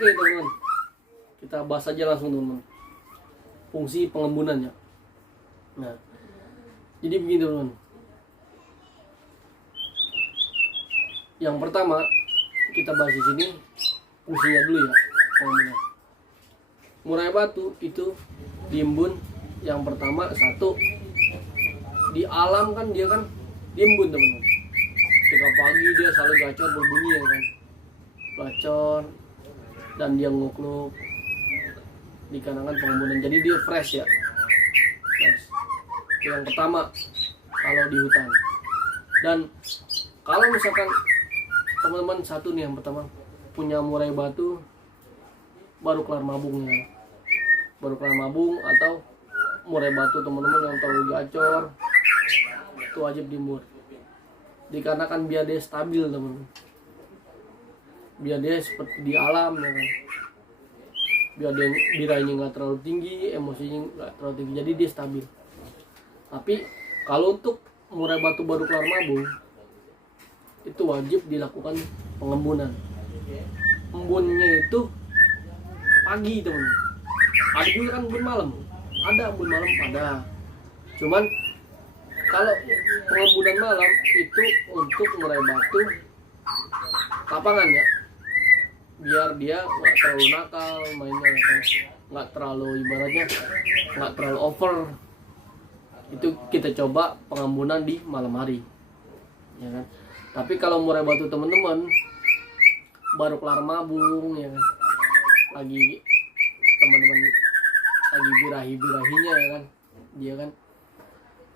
Oke teman-teman, kita bahas aja langsung teman-teman, fungsi pengembunan ya. Nah, jadi begini teman-teman. Yang pertama kita bahas di sini fungsinya dulu ya, pengembunan. Murai batu itu diembun, yang pertama satu, di alam kan dia kan diembun teman-teman. Ketika pagi dia selalu gacor berbunyi ya kan, gacor dan dia ngukluk dikarenakan pengembunan, jadi dia fresh ya, fresh. Itu yang pertama kalau di hutan. Dan kalau misalkan teman-teman satu nih, yang pertama punya murai batu baru kelar mabung ya, baru kelar mabung atau murai batu teman-teman yang terlalu gacor, itu wajib dimur, dikarenakan biar dia stabil teman-teman, biar dia seperti di alam ya kan, biar dia birahinya nggak terlalu tinggi, emosinya nggak terlalu tinggi, jadi dia stabil. Tapi kalau untuk murai batu baru kelar mabung, itu wajib dilakukan pengembunan. Embunnya itu pagi teman-teman. Ada juga kan embun malam, ada embun malam ada. Cuman kalau pengembunan malam itu untuk murai batu lapangan ya, biar dia nggak terlalu nakal mainnya ya kan, nggak terlalu ibaratnya nggak terlalu over. Itu kita coba pengembunan di malam hari ya kan. Tapi kalau murai batu teman-teman baru kelar mabung ya kan, lagi teman-teman lagi birahi-birahinya ya kan, dia kan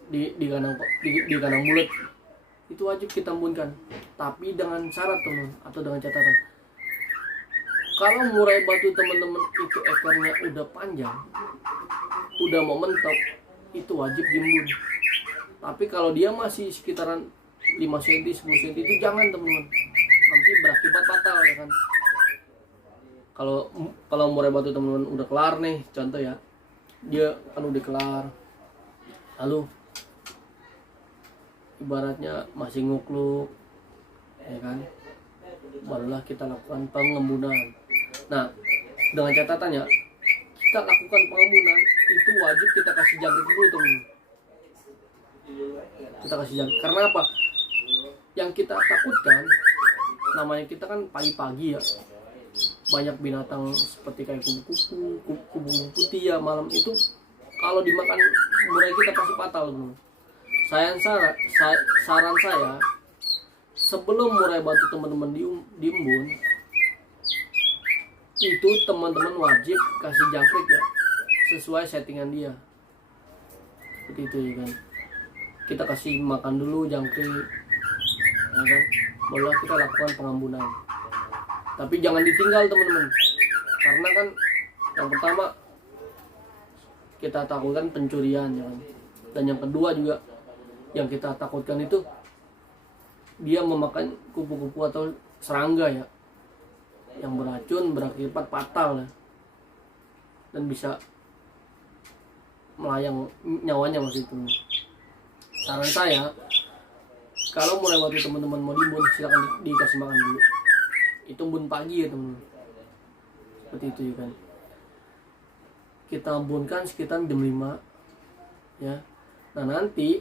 di kandang bulat, itu wajib kita embunkan. Tapi dengan syarat teman, atau dengan catatan, kalau murai batu teman-teman itu ekornya udah panjang, udah mau mentok, itu wajib diembun. Tapi kalau dia masih sekitaran 5 cm, 10 cm itu jangan teman-teman, nanti berakibat fatal ya kan. Kalau murai batu teman-teman udah kelar nih, contoh ya, dia kan udah kelar, lalu ibaratnya masih ngukluk ya kan, barulah kita lakukan pengembunan. Nah, dengan catatan ya, kita lakukan pengembunan itu wajib kita kasih jangkrik dulu teman-teman. Kita kasih jangkrik karena apa? Yang kita takutkan, namanya kita kan pagi-pagi ya, banyak binatang seperti kayak kupu-kupu, kupu putih ya, malam itu kalau dimakan murai kita pasti fatal teman. Saran saya, sebelum murai batu teman-teman diembun, itu teman-teman wajib kasih jangkrik ya, sesuai settingan dia. Seperti itu ya kan. Kita kasih makan dulu jangkrik ya kan, barulah kita lakukan pengembunan. Tapi jangan ditinggal teman-teman, karena kan yang pertama kita takutkan pencurian ya kan. Dan yang kedua juga yang kita takutkan itu dia memakan kupu-kupu atau serangga ya, yang beracun, berakibat fatal ya, dan bisa melayang nyawanya waktu itu. Saran saya, kalau murai batu teman-teman mau diembun, silakan dikasih makan dulu. Itu embun pagi ya teman-teman, seperti itu ya kan. Kita embunkan sekitar jam 5 ya. Nah nanti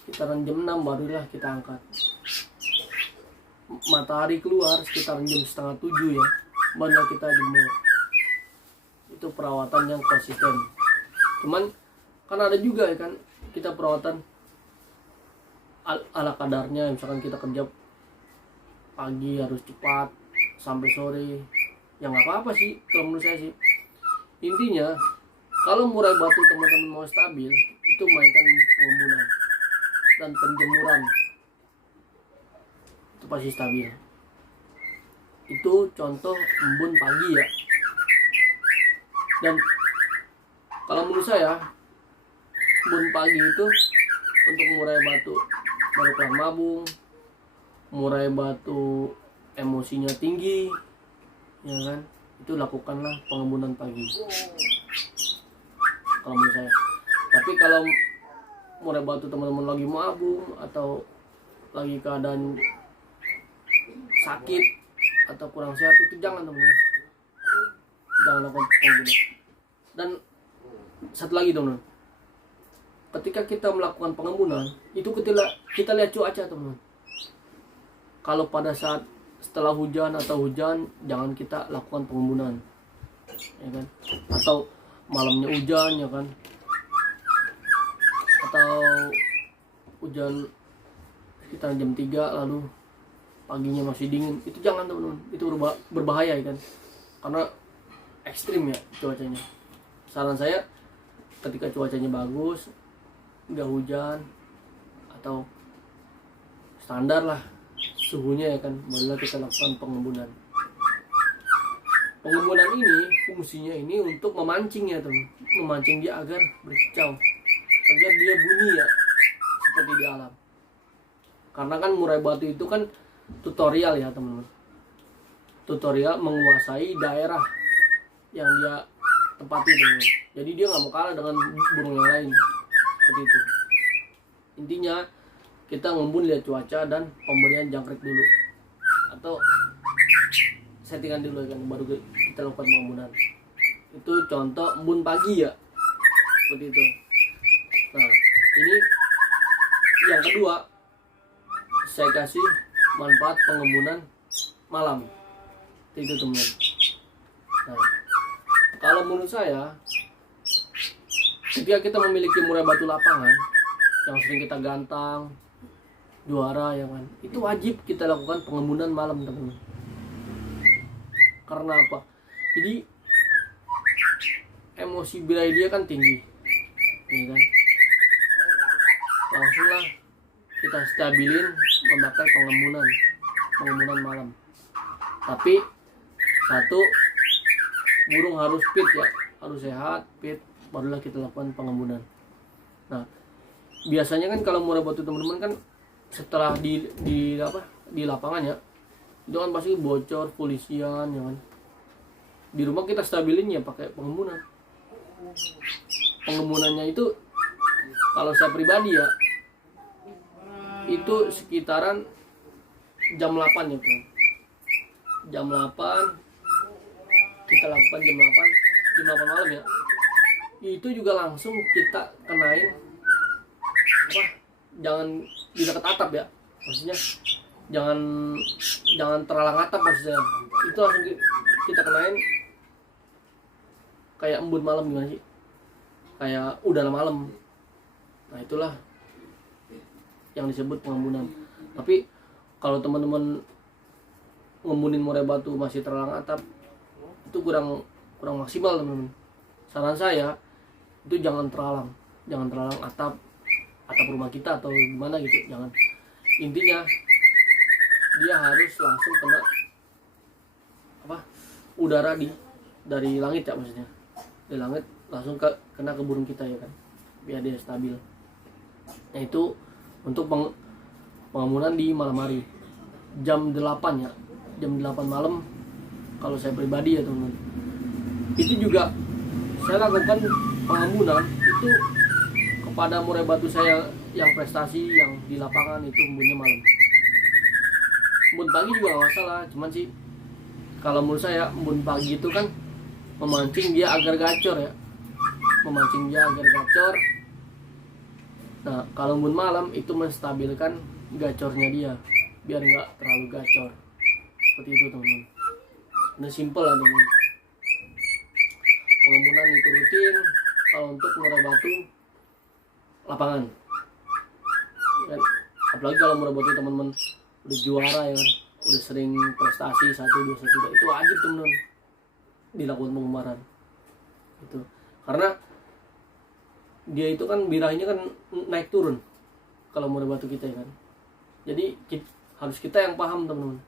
sekitaran jam 6 barulah kita angkat. Matahari keluar sekitaran jam setengah 7 ya, barulah kita jemur. Itu perawatan yang konsisten. Cuman kan ada juga ya kan, kita perawatan ala kadarnya. Misalkan kita kerja pagi harus cepat sampai sore, ya nggak apa-apa sih kalau menurut saya sih. Intinya kalau murai batu teman-teman mau stabil, itu mainkan pengembunan dan penjemuran, itu pasti stabil. Itu contoh embun pagi ya. Dan kalau menurut saya, embun pagi itu untuk murai batu baru kelar mabung, murai batu emosinya tinggi ya kan, itu lakukanlah pengembunan pagi kalau menurut saya. Tapi kalau murai batu teman-teman lagi mabung atau lagi keadaan sakit atau kurang sehat, itu jangan teman-teman, jangan lakukan pengembunan. Dan satu lagi teman-teman, ketika kita melakukan pengembunan itu kita lihat cuaca teman-teman. Kalau pada saat setelah hujan atau hujan, jangan kita lakukan pengembunan, ya kan? Atau malamnya hujan, ya kan? Atau hujan sekitar jam 3 lalu paginya masih dingin, itu jangan teman-teman, itu berbahaya, ya kan? Karena ekstrim ya cuacanya. Saran saya, ketika cuacanya bagus, nggak hujan atau standar lah suhunya, ya kan, barulah kita lakukan pengembunan. Pengembunan ini fungsinya ini untuk memancing, ya teman, memancing dia agar berkicau, agar dia bunyi ya seperti di alam. Karena kan murai batu itu kan tutorial ya teman-teman, tutorial menguasai daerah yang dia tempati teman-teman. Jadi dia nggak mau kalah dengan burung yang lain, seperti itu. Intinya kita ngembun lihat cuaca dan pemberian jangkrik dulu atau settingan dulu, kan, baru kita lakukan pengembunan. Itu contoh embun pagi ya, seperti itu. Nah, ini yang kedua, saya kasih manfaat pengembunan malam. Itu teman. Nah, kalau menurut saya, ketika kita memiliki murai batu lapangan yang sering kita gantang, juara, ya kan, itu wajib kita lakukan pengembunan malam teman-teman. Karena apa? Jadi emosi birahi dia kan tinggi, ya kan, langsunglah kita stabilin memakai pengembunan malam. Tapi satu, burung harus fit ya, harus sehat, fit, barulah kita lakukan pengembunan. Nah, biasanya kan kalau murai batu teman-teman kan setelah di lapangan ya, itu kan pasti bocor, polisian, ya kan. Di rumah kita stabilin ya pakai pengembunan. Pengembulannya itu kalau saya pribadi ya, itu sekitaran jam 8 ya tuh. Jam 8 kita lakukan, jam 8 malam ya. Itu juga langsung kita kenain jangan di dekat atap ya, maksudnya jangan terhalang atap maksudnya. Itu langsung kita kenain kayak embun malam, gimana sih, kayak udara malam. Nah, itulah yang disebut pengembunan. Tapi kalau teman-teman ngembunin murai batu masih terhalang atap, itu kurang maksimal teman-teman. Saran saya itu jangan terhalang atap rumah kita atau gimana gitu, jangan. Intinya dia harus langsung kena udara dari langit ya, maksudnya dari langit langsung kena ke burung kita, ya kan, biar dia stabil. Nah, itu untuk pengembunan di malam hari jam 8 ya, jam 8 malam. Kalau saya pribadi ya teman-teman, itu juga saya lakukan pengembunan itu kepada murai batu saya yang prestasi yang di lapangan, itu embunnya malam. Embun pagi juga gak masalah, cuman sih kalau menurut saya embun pagi itu kan memancing dia agar gacor ya, Nah, kalau embun malam itu menstabilkan gacornya dia biar nggak terlalu gacor, seperti itu teman-teman. Nah, simple lah teman-teman. Pengembunan itu rutin kalau untuk murai batu lapangan, kan? Apalagi kalau murai batu teman-teman udah juara, ya kan, udah sering prestasi 1, 2, 1, 2, itu wajib teman-teman dilakukan pengembaran itu. Karena dia itu kan birahinya kan naik turun kalau murai batu kita, ya kan. Jadi harus kita yang paham teman-teman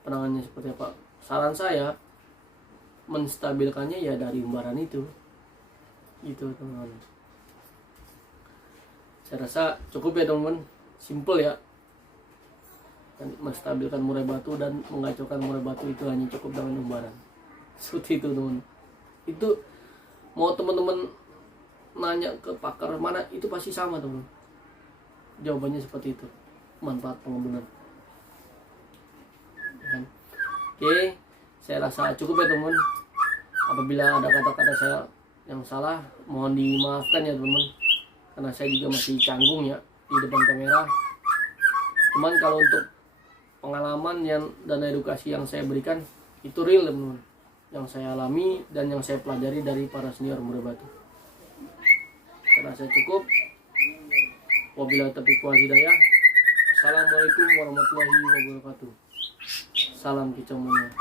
penanganannya seperti apa. Saran saya menstabilkannya ya dari umbaran itu gitu teman-teman. Saya rasa cukup ya teman-teman, simple ya. Menstabilkan murai batu dan mengacaukan murai batu itu hanya cukup dengan umbaran, seperti itu teman. Itu mau teman-teman nanya ke pakar mana, itu pasti sama teman, jawabannya seperti itu, manfaat pengembunan. Oke, saya rasa cukup ya teman. Apabila ada kata-kata saya yang salah, mohon dimaafkan ya teman-teman, karena saya juga masih canggung ya di depan kamera. Cuman kalau untuk pengalaman dan edukasi yang saya berikan itu real teman-teman, yang saya alami dan yang saya pelajari dari para senior murai batu. Saya rasa cukup. Wabillahi taufiq wal hidayah. Assalamualaikum warahmatullahi wabarakatuh. Salam kicau mania.